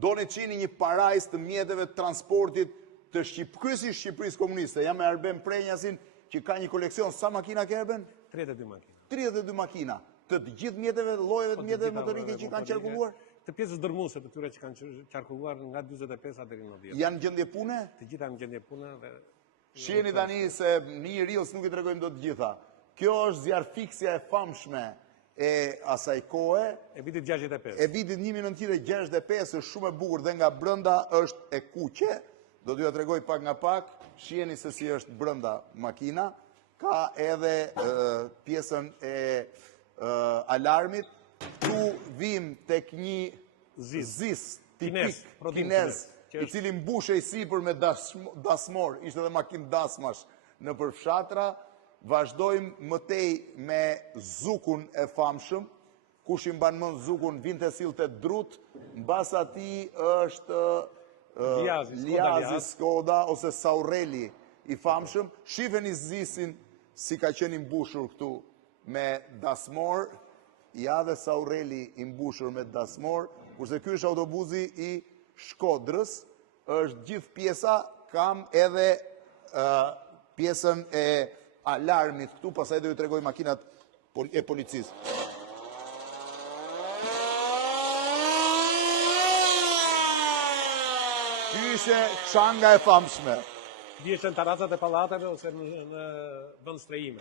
doni qini një parajs të mjetëve të transportit të kryesi Shqipërisë komuniste. Jam me Arben Prenjasin, që ka një koleksion, sa makina ke Arben? 32 makina. 32 makina. Të gjithë mjetëve, llojeve të mjetëve motorike që kanë qarkulluar? Të pjesës dërmuese të tyre që kanë qarkulluar nga 45 deri në 90. Janë në gjendje pune? Të gjitha në gjendje pune dhe shiheni tani se një reels nuk i tregojmë dot të gjitha. Kjo është zjarfiksja e famshme e asaj kohe. E vitit 65. E vitit 1965 është shumë e bukur dhe nga brenda është e kuqe. Do t'ju tregoj pak nga pak. Shiheni se si është brenda makina. Ka edhe pjesën e alarmit. Tu vim tek një zis tipik kinez, i cili mbushe i sipër me dasmor, ishte edhe makinë dasmash në përfshatra. Vazhdojmë mëtej me Zukun e famshëm, kush i mban mend Zukun vinte sillte drut, mbas atij është Liazi Skoda ose Saureli i famshëm. Shifeni zisin si ka qenë i mbushur këtu me dasmor, ja dhe Saureli i mbushur me dasmor, kurse ky është autobusi i Shkodrës, është gjithë pjesa, kam edhe pjesën e alarmit këtu, pastaj do ju tregoj makinat e policisë. Ky ishte çanga e famshme. Vjeshen terrazat e pallateve ose në vend strehime.